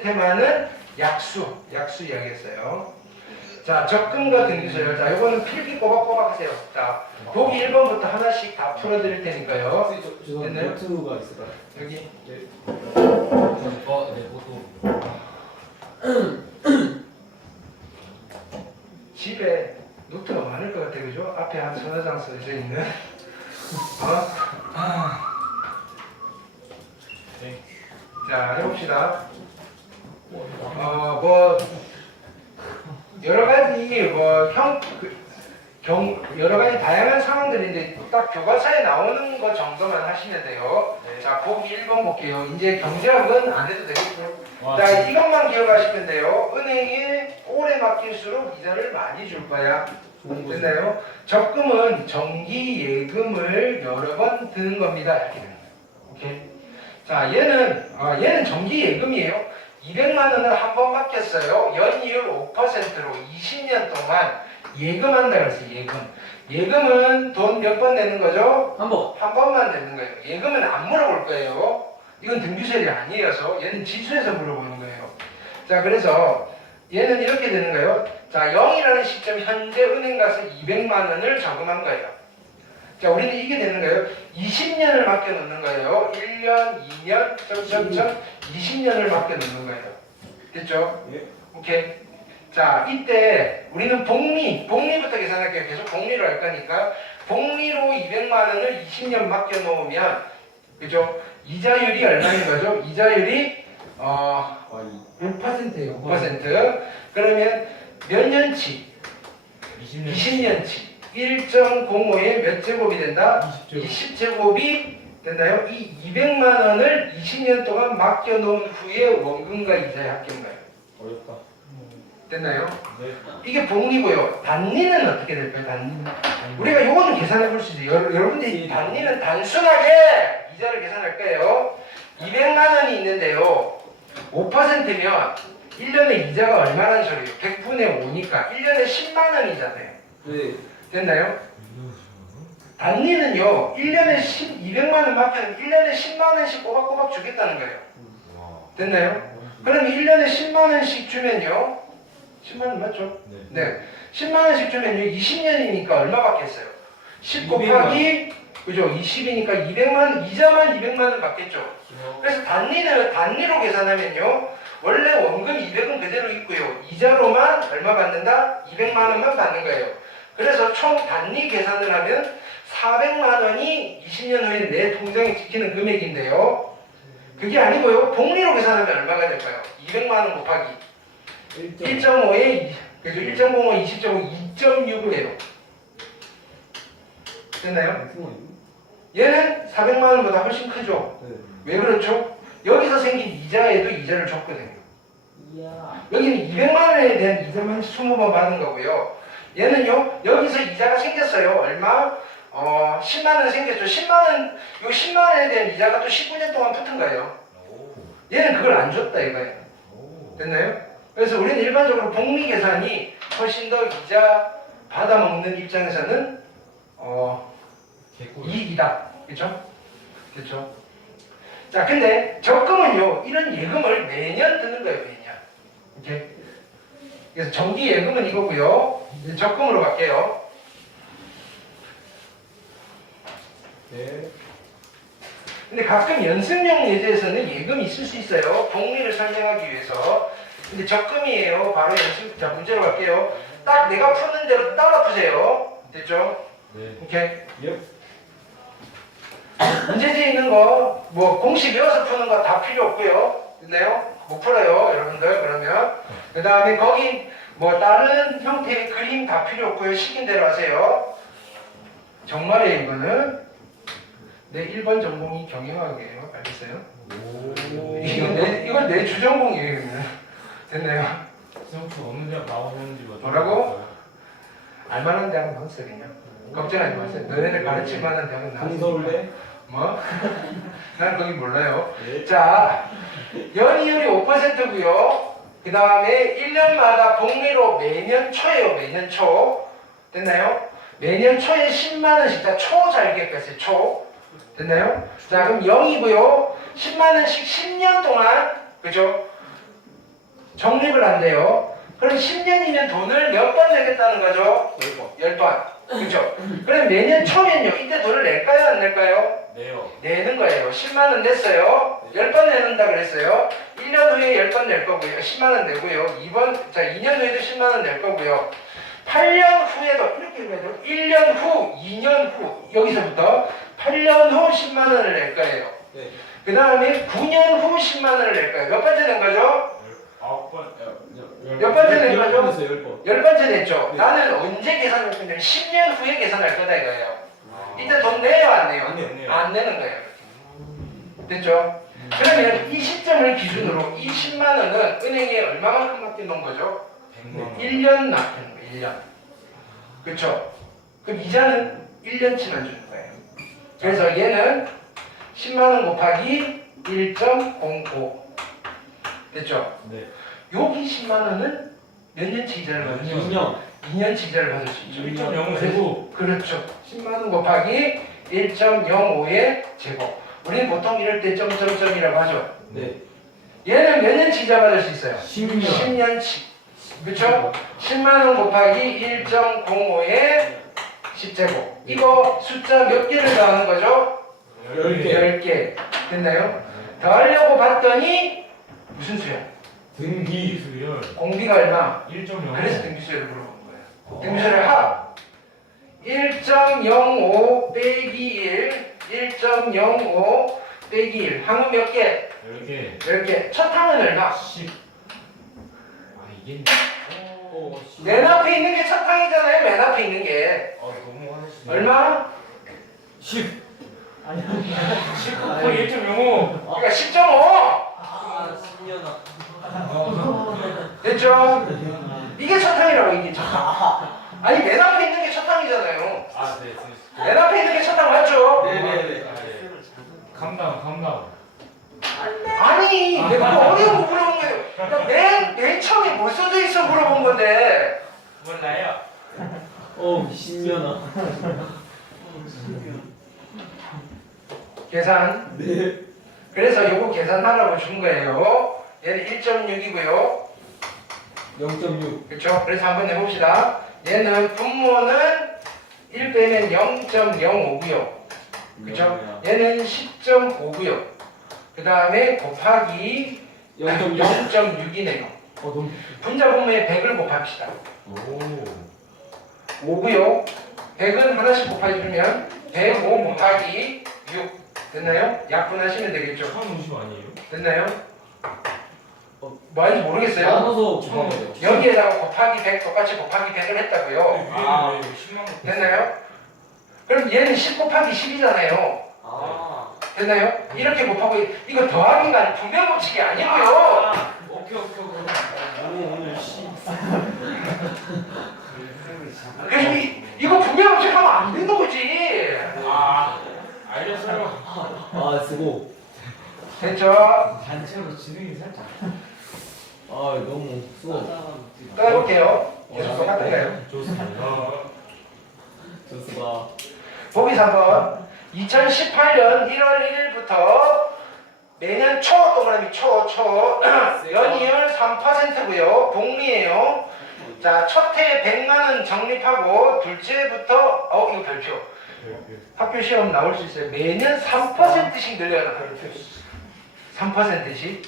끝에 많은 약수 이야기했어요. 자, 적금과 등기소요. 자, 이거는 필기 꼬박꼬박 하세요. 자, 보기 1번부터 하나씩 다 풀어드릴 테니까요. 죄송한데 노트가 있을까요? 여기. 네. 네, 그것도. 집에 노트가 많을 것 같아요. 그죠? 앞에 한 서너 장 써져 있는. 네. 자, 해봅시다. 뭐, 여러 가지, 여러 가지 다양한 상황들인데, 딱 교과서에 나오는 거 정도만 하시면 돼요. 자, 보기 1번 볼게요. 이제 경제학은 안 해도 되겠고. 자, 이것만 기억하시면 돼요. 은행에 오래 맡길수록 이자를 많이 줄 거야. 됐나요? 적금은 정기 예금을 여러 번 드는 겁니다. 이렇게 되는 거예요. 오케이? 자, 얘는 정기 예금이에요. 200만 원을 한 번 맡겼어요. 연이율 5%로 20년 동안 예금한다 그랬어요. 예금은 돈 몇 번 내는 거죠? 한 번. 한 번만 내는 거예요. 예금은 안 물어볼 거예요. 이건 등기소일이 아니어서 얘는 지수에서 물어보는 거예요. 자, 그래서 얘는 이렇게 되는 거예요. 자, 0이라는 시점 현재 은행 가서 200만 원을 저금한 거예요. 자, 우리는 이게 되는 거예요. 20년을 맡겨놓는 거예요. 1년, 2년, 20년을 맡겨놓는 거예요. 됐죠? 예. 오케이. 자, 이때 우리는 복리부터 계산할게요. 계속 복리로 할 거니까 복리로 200만 원을 20년 맡겨놓으면, 그죠? 이자율이 얼마인 거죠? 이자율이 5%예요. 5%. 그러면 몇 년치? 20년치. 1.05에 몇 제곱이 된다? 20제곱이 된다요? 이 200만 원을 20년 동안 맡겨놓은 후에 원금과 이자에 합계한 거예요. 어렵다. 됐나요? 네. 이게 복리고요. 단리는 어떻게 될까요? 단리는? 우리가 이거는 계산해 볼 수 있어요. 여러분들이 단리는 단순하게 이자를 계산할 거예요. 200만 원이 있는데요. 5%면 1년에 이자가 얼마라는 소리예요? 100분의 5니까 1년에 10만 원이잖아요. 네. 됐나요? 단리는요. 1년에 200만 원 맡기면 1년에 10만 원씩 꼬박꼬박 주겠다는 거예요. 됐나요? 그럼 1년에 10만 원씩 주면요. 10만 원 맞죠? 네. 10만 원씩 주면요. 20년이니까 얼마 받겠어요? 10 곱하기 그죠? 20이니까 200만 원, 이자만 200만 원 받겠죠. 그래서 단리로 계산하면요. 원래 원금 200은 그대로 있고요. 이자로만 얼마 받는다? 200만 원만 받는 거예요. 그래서 총 단리 계산을 하면 400만 원이 20년 후에 내 통장에 찍히는 금액인데요. 그게 아니고요. 복리로 계산하면 얼마가 될까요? 200만 원 곱하기 1.5에 그죠? 1.05, 20.5, 2.65예요. 됐나요? 얘는 400만 원보다 훨씬 크죠? 네. 왜 그렇죠? 여기서 생긴 이자에도 이자를 줬거든요. 이야. 여기는 200만 원에 대한 이자만 20번 받은 거고요. 얘는요, 여기서 이자가 생겼어요. 얼마? 10만 원 생겼죠. 10만 원, 요 10만 원에 대한 이자가 또 19년 동안 붙은 거예요. 얘는 그걸 안 줬다 이거예요. 됐나요? 그래서 우리는 일반적으로 복리 계산이 훨씬 더 이자 받아먹는 입장에서는 이익이다. 그렇죠? 그렇죠? 자, 근데 적금은요, 이런 예금을 매년 드는 거예요, 매년. 오케이? 그래서 정기 예금은 이거고요. 이제 적금으로 갈게요. 네. 근데 가끔 연습용 예제에서는 예금이 있을 수 있어요. 복리를 설명하기 위해서. 근데 적금이에요. 바로 연습. 자, 문제로 갈게요. 딱 내가 푸는 대로 따라 푸세요. 됐죠? 네. 오케이? 예. 문제지에 있는 거, 뭐 공식 외워서 푸는 거 다 필요 없고요. 됐나요? 못 풀어요, 여러분들. 그러면 그 다음에 거기 뭐 다른 형태의 그림 다 필요 없고요. 시킨 대로 하세요. 정말이에요, 이거는. 내 1번 전공이 경영학이에요. 알겠어요? 이건 내 주전공이에요. 이거는. 됐나요? 수영수 없는 대학 나오는지 뭐라고? 알만한 대학은 건설이냐? 걱정하지 마세요. 너네들 가르칠 만한 대학은 나왔으니까. 강서울대? 뭐? 난 거기 몰라요. 네. 자, 연이율이 5%고요. 그 다음에 1년마다 복리로 매년 초예요. 매년 초. 됐나요? 매년 초에 10만 원씩. 자, 초 잘 기억하세요. 초. 됐나요? 자, 그럼 0이고요. 10만 원씩 10년 동안, 그죠? 적립을 한대요. 그럼 10년이면 돈을 몇 번 내겠다는 거죠? 10번. 그죠? 그럼 매년 초면요. 이때 돈을 낼까요? 안 낼까요? 네요. 내는 거예요. 10만 원 냈어요. 10번 내는다 그랬어요. 1년 후에 10번 낼 거고요. 10만 원 내고요. 2년 후에도 10만 원 낼 거고요. 8년 후에도 이렇게 해도 1년 후, 2년 후 여기서부터 8년 후 10만 원을 낼 거예요. 네. 그 다음에 9년 후 10만 원을 낼 거예요. 몇 번째 낸 거죠? 9번. 몇 번째 낸 거죠? 10번. 10번째 냈죠. 네. 나는 언제 계산할 거냐면 10년 후에 계산할 거다 이거예요. 이때 돈 내요 안 내요? 안 내요. 안 내는 거예요. 됐죠? 그러면 이 시점을 기준으로 이 10만 원은 은행에 얼마만큼 맡겨놓은 거죠? 100만 1년 맡겨놓은 거예요. 1년. 그렇죠? 그럼 이자는 1년치만 주는 거예요. 그래서 얘는 10만 원 곱하기 1.05 됐죠? 네. 여기 10만 원은 몇 년치 이자를 받을 수 있어요? 2년. 2년치 이자를 받을 수 있죠. 1.0은 제곱. 그렇죠. 10만 원 곱하기 1.05의 제곱. 우리는 보통 이럴 때 점점점이라고 하죠. 네. 얘는 몇 년치 이자 받을 수 있어요? 10년. 10년치. 그렇죠? 10만 원 곱하기 1.05의 10제곱. 이거 숫자 몇 개를 더하는 거죠? 10개. 10개. 됐나요? 더하려고 봤더니 무슨 수야? 등기. 수열 공비가 얼마? 1.0. 그래서 등기수열을 물어본 거예요. 등기수열을 합 1.05 빼기 1, 1.05 빼기 1. 항은 몇 개? 10개. 10개. 첫 항은 얼마? 10. 아 이게 오, 맨 앞에 있는 게 첫 항이잖아요. 맨 앞에 있는 게. 너무 화내시네. 얼마? 10. 10 곱하기 1.05. 그러니까 10.5. 아, 10년. 됐죠? 이게 첫 항이라고 이게 첫 항. 아니 맨 앞에 있는 게 첫 항이잖아요. 아 네. 맨 앞에 있는 게 첫 항 맞죠? 네네네. 감당. 아니 내가 뭐 어려운 거 물어본 거예요. 그러니까 맨 처음에 뭐 써져 있어 물어본 건데. 몰라요. 오, 10년. 계산. 네. 그래서 요거 계산하라고 준 거예요. 얘는 1.6이고요. 0.6. 그렇죠? 그래서 한번 해봅시다. 얘는 분모는 1 빼면 0.05고요. 그렇죠? 얘는 10.5고요. 그 다음에 곱하기 0.6. 0.6이네요. 너무. 분자 분모에 100을 곱합시다. 오. 5고요. 100은 하나씩 곱해주면 105 곱하기 6 됐나요? 약분하시면 되겠죠. 1050 아니에요? 됐나요? 뭐 하는지 모르겠어요. 나눠서 곱하면 돼요. 여기에다가 곱하기 100 똑같이 곱하기 100을 했다고요. 아. 위에 10만 곱. 됐나요? 그럼 얘는 10 곱하기 10이잖아요. 아. 됐나요? 이렇게 곱하고 이거 더하기가 아니고 분명 법칙이 아니고요. 오케이. 오늘 10. 그래서 이거 분명 법칙 하면 안 되는 거지. 알겠어요. 수고. 됐죠? 단체로 진행이 살짝. 너무 수고. 또 해볼게요. 계속 똑같은가요? 좋습니다. 좋습니다. 보기 3번 2018년 1월 1일부터 매년 초 동그라미 초 연이율 3%고요. 복리예요. 자, 첫 해에 100만원 적립하고 둘째부터 이거 별표 학교 시험 나올 수 있어요. 매년 3%씩 늘려요. 3%씩.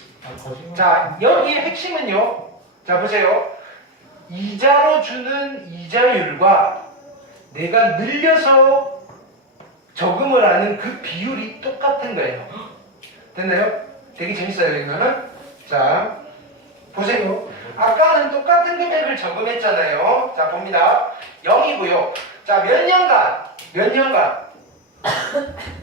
자, 여기의 핵심은요. 자, 보세요. 이자로 주는 이자율과 내가 늘려서 저금을 하는 그 비율이 똑같은 거예요. 됐나요? 되게 재밌어요, 이거는. 자, 보세요. 아까는 똑같은 금액을 저금했잖아요. 자, 봅니다. 0이고요. 자, 몇 년간?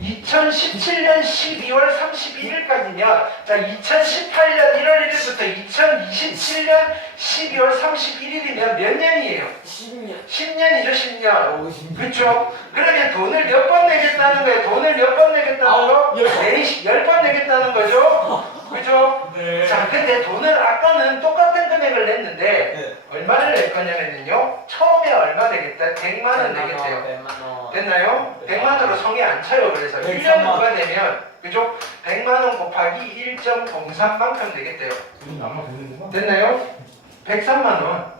2017년 12월 31일까지면 자 2018년 1월 1일부터 2027년 12월 31일이면 몇 년이에요? 10년. 10년이죠 10년. 그렇죠? 그러면 돈을 몇 번 내겠다는 거예요? 돈을 몇 번 내겠다는 거? 10번 내겠다는 거죠? 그렇죠? 네. 자 근데 돈을 아까는 똑같은 금액을 냈는데 네. 얼마를 낼 거냐면요 처음에 얼마 내겠다? 100만 원 내겠대요. 100만 원. 됐나요? 네. 100만 원으로 성에 안 차요. 그래서 1년 103만. 후가 되면 그죠? 100만 원 곱하기 1.03만큼 되겠대요. 우리 남아 되는구나. 됐나요? 103만 원.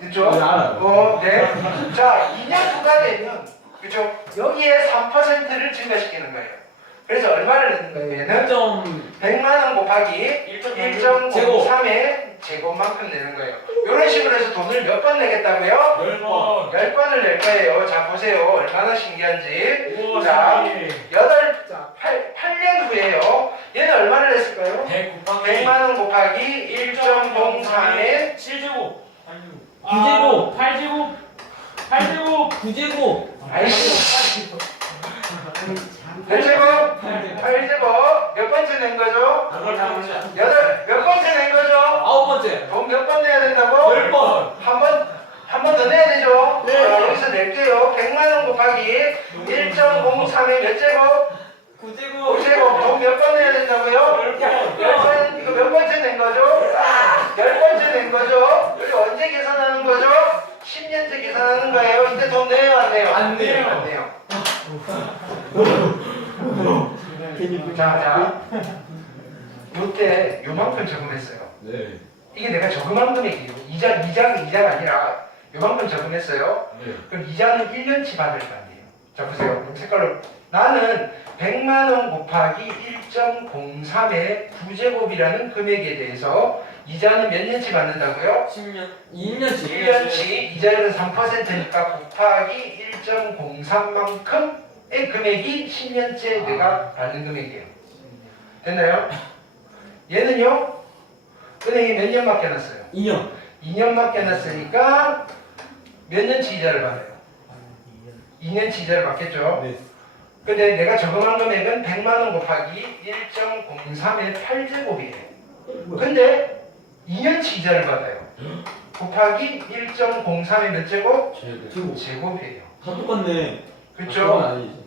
그죠? 네, 알아요. 네. 자, 2년 후가 되면 그죠? 여기에 3%를 증가시키는 거예요. 그래서 얼마를 내는 거예요? 얘는 100만 원 곱하기 1.03의 제곱만큼 내는 거예요. 이런 식으로 해서 돈을 몇 번 내겠다고요? 10번. 10번을 낼 거예요. 자, 보세요. 얼마나 신기한지. 우와, 자, 신기해. 8년 후에요. 얘는 얼마를 냈을까요? 100 곱하기 100만 원 곱하기 1.03의 7제곱. 9제곱. 8제곱. 8제곱. 9제곱. 아이씨. 몇 제곱? 8제곱. 몇 번째 낸 거죠? 몇 번째 낸 거죠? 9번째. 돈 몇 번 내야 된다고? 10번. 한 번 더 내야 되죠? 네. 자, 여기서 낼게요. 100만 원 곱하기 1.03의 몇 제곱? 9제곱. 5제곱. 돈 몇 번 내야 된다고요? 10번. 이거 몇 번째 낸 거죠? 10번째 낸 거죠? 이거 언제 계산하는 거죠? 10년째 계산하는 거예요. 이때 돈 내요, 안 내요? 안 내요. 안 내요. 괜히 자. 이때 요만큼 적응했어요. 네. 이게 내가 적응한 금액이에요. 이자가 아니라 요만큼 적응했어요. 네. 그럼 이자는 1년치 받을 거 아니에요. 자, 보세요. 이 색깔로. 나는 100만 원 곱하기 1.03의 9제곱이라는 금액에 대해서 이자는 몇 년치 받는다고요? 10년. 2년치. 1년치 이자율은 3%니까 곱하기 1.03만큼의 금액이 10년째 내가 받는 금액이에요. 됐나요? 얘는요? 은행이 몇 년 맡겨놨어요? 2년. 2년 맡겨놨으니까 몇 년치 이자를 받아요? 2년치 이자를 받겠죠? 네. 근데 내가 적용한 금액은 100만 원 곱하기 1.03의 8제곱이에요. 근데 2년치 이자를 받아요. 곱하기 1.03의 몇 제곱? 제곱. 제곱이에요. 다 똑같네. 그건 그렇죠? 아니지.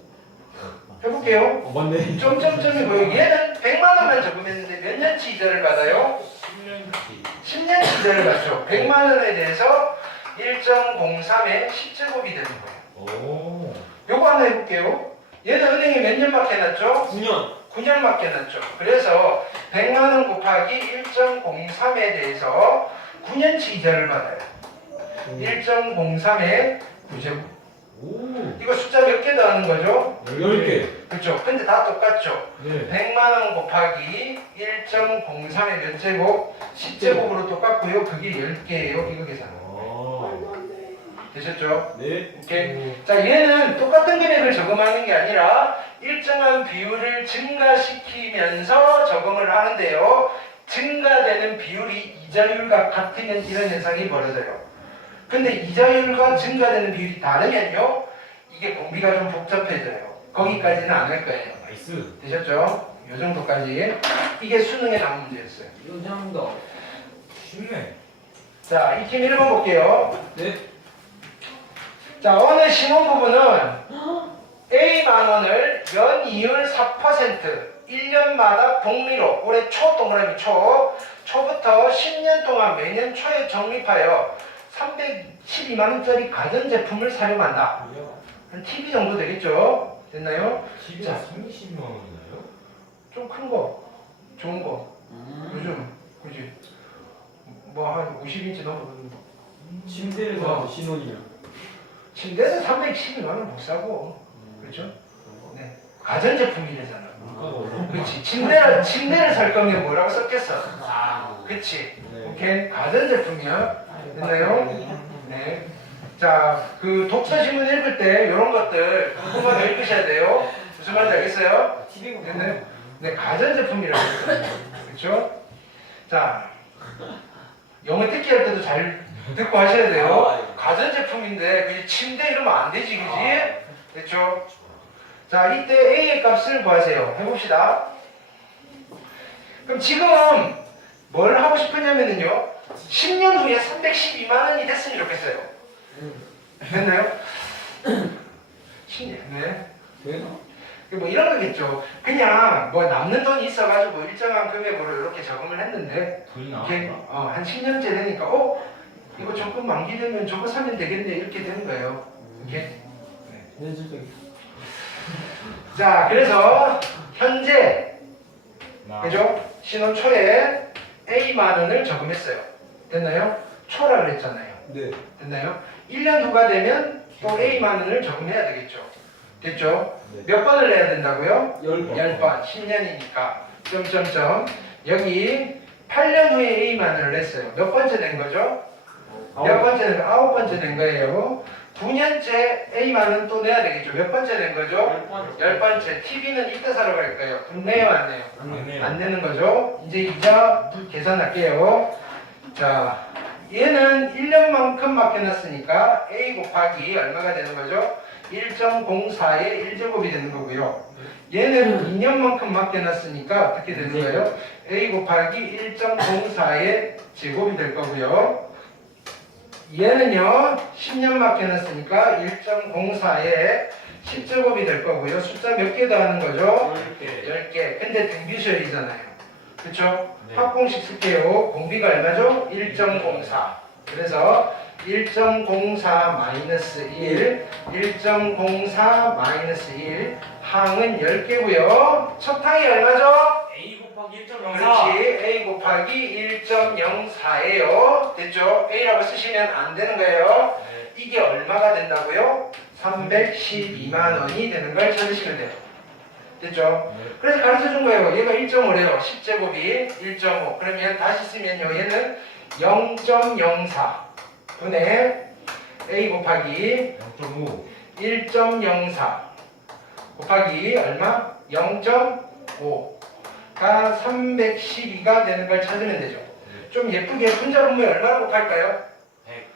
해볼게요. 맞네. 점점점이 보여요. 얘는 100만 원만 적금했는데 몇 년치 이자를 받아요? 10년치. 10년치 이자를 받죠. 100만 원에 대해서 1.03의 10제곱이 되는 거예요. 오. 요거 하나 해볼게요. 얘는 은행에 몇 년 맡겨놨죠? 9년. 9년 맡겨놨죠. 그래서 100만 원 곱하기 1.03에 대해서 9년치 이자를 받아요. 1.03의 9제곱. 오. 이거 숫자 몇 개 더하는 거죠? 10개. 그렇죠. 근데 다 똑같죠. 네. 100만 원 곱하기 1.03의 몇 제곱? 10제곱으로 똑같고요. 그게 10개예요. 이거 계산. 되셨죠? 네. 오케이. 자, 얘는 똑같은 금액을 저금하는 게 아니라 일정한 비율을 증가시키면서 저금을 하는데요. 증가되는 비율이 이자율과 같으면 이런 현상이 벌어져요. 근데 이자율과 증가되는 비율이 다르면요. 이게 공비가 좀 복잡해져요. 거기까지는 안 할 거예요. 나이스. 되셨죠? 요 정도까지. 이게 수능에 나온 문제였어요. 이건 짱다. 쉽네. 자, 이 팀 1번 볼게요. 네. 자, 어느 신혼부부는 A만 원을 연이율 4% 1년마다 복리로 올해 초 동그라미 초부터 10년 동안 매년 초에 적립하여 312만 원짜리 가전제품을 사용한다. 한 TV 정도 되겠죠? 됐나요? TV가 30만 원이나요? 좀 큰 거, 좋은 거. 요즘 그지? 뭐 한 50인치 넘어가는 거. 침대를 사서 신혼이면. 침대는 312만 원 못 사고, 그렇죠? 네. 가전제품이래잖아. 그렇지. 침대를 살 거면 뭐라고 썼겠어? 그렇지. 네. 오케이. 가전제품이야. 됐나요? 네. 자, 그 독서 신문 읽을 때 이런 것들 궁금하게 읽으셔야 돼요. 무슨 말인지 알겠어요? 됐나요? 네, 가전제품이라고 했어요. 그렇죠? 자, 영어 듣기 할 때도 잘 듣고 하셔야 돼요. 가전제품인데 그지 침대 이러면 안 되지, 그지? 그렇죠? 자, 이때 A의 값을 구하세요. 해봅시다. 그럼 지금 뭘 하고 싶으냐면요 10년 후에 312만 원이 됐으면 좋겠어요. 됐나요? 10년. 네. 되나? 뭐 이런 거겠죠. 그냥 뭐 남는 돈이 있어가지고 일정한 금액으로 이렇게 적응을 했는데 돈이 이게 나왔나? 한 10년째 되니까 이거 조금 만기되면 저거 사면 되겠네 이렇게 되는 거예요. 이게 현실적인. 자, 그래서 현재 그죠? 신호 초에 A만원을 저금했어요. 됐나요? 초라 그랬잖아요. 네. 됐나요? 1년 후가 되면 또 A만원을 저금해야 되겠죠. 됐죠? 네. 몇 번을 내야 된다고요? 10번. 10번. 10년이니까. 점점점. 여기 8년 후에 A만원을 냈어요. 몇 번째 낸 거죠? 몇 번째 낸 거? 9번째 낸 거예요. 9년째 A만원 또 내야 되겠죠. 몇 번째 낸 거죠? 10번째. TV는 이때 사러 갈 거예요. 내요, 안 내요? 안 내는 거죠. 이제 이자 계산할게요. 자, 얘는 1년만큼 맡겨놨으니까 A 곱하기 얼마가 되는 거죠? 1.04의 1제곱이 되는 거고요. 얘는 2년만큼 맡겨놨으니까 어떻게 되는 거예요? A 곱하기 1.04의 제곱이 될 거고요. 얘는요 10년 맡겨놨으니까 1.04의 10제곱이 될 거고요. 숫자 몇 개 더하는 거죠? 10개. 근데 등비수열이잖아요. 그쵸? 네. 합공식 쓸게요. 공비가 얼마죠? 1.04. 그래서 1.04 마이너스 1, 1.04 마이너스 1, 항은 10개고요. 첫 항이 얼마죠? A 곱하기 1.04. 그렇지. A 곱하기 1.04예요. 됐죠? A라고 쓰시면 안 되는 거예요. 네. 이게 얼마가 된다고요? 312만 원이 되는 걸 찾으시면 돼요. 됐죠? 네. 그래서 가르쳐 준 거예요. 얘가 1.5래요. 10제곱이 1.5. 그러면 다시 쓰면요. 얘는 0.04 분의 A 곱하기 0.5. 1.04 곱하기 얼마? 0.5가 312가 되는 걸 찾으면 되죠. 좀 예쁘게 분자 분모에 얼마나 곱할까요? 100.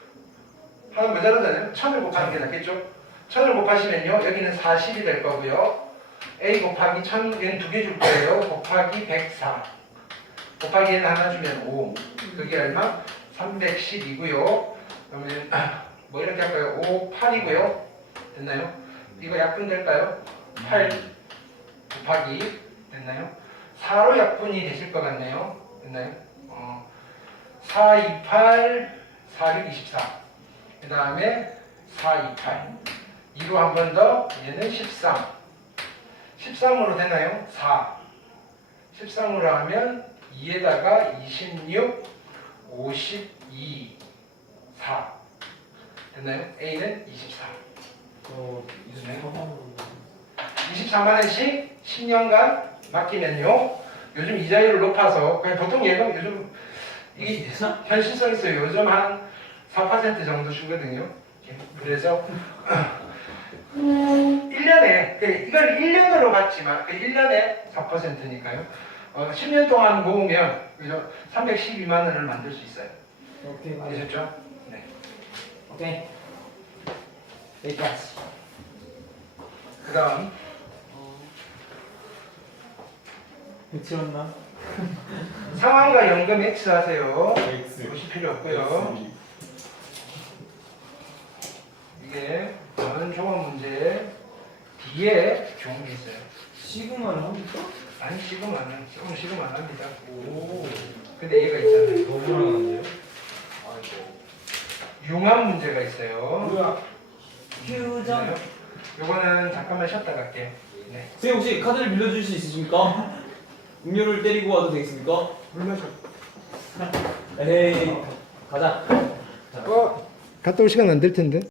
하나 모자라잖아요. 1000을 곱하는 게 낫겠죠? 1000을 곱하시면요. 여기는 40이 될 거고요. A 곱하기 1000, 얘는 2개 줄 거예요. 곱하기 104. 곱하기 얘는 하나 주면 5. 그게 얼마? 310이고요. 그러면 뭐 이렇게 할까요? 5, 8이고요. 됐나요? 이거 약분 될까요? 8 곱하기 됐나요? 4로 약분이 되실 것 같네요. 됐나요? 4, 2, 8, 4, 6, 24. 그 다음에 4, 2, 8. 2로 한 번 더. 얘는 13. 13으로 되나요? 4. 13으로 하면 2에다가 26, 52, 4. 됐나요? A는 24. 24만 원씩 10년간 맡기면요. 요즘 이자율을 높아서 그냥 보통 얘가 요즘 이게 현실성 있어요. 요즘 한 4% 정도 주거든요. 그래서 1년에 이걸 1년으로 받지만 1년에 4%니까요. 10년 동안 모으면 312만 원을 만들 수 있어요. 오케이. 아셨죠? 네. 오케이. 여기까지. 그다음 배치웠나? 상환과 연금 X 하세요. X. 보실 필요 없고요. 이게 저는 종합 문제 뒤에 좋은 게 있어요. 시그마를 합니까? 아니 지금 안 해요. 지금 안 합니다. 오. 근데 얘가 있잖아요. 너무 불안한데요? 융합 문제가 있어요. 뭐야? 휴전. 요거는 잠깐만 쉬었다 갈게요. 네. 선생님 혹시 카드를 빌려줄 수 있으십니까? 음료를 때리고 와도 되겠습니까? 물 마셔. 에이. 가자. 갔다 올 시간 안 될 텐데.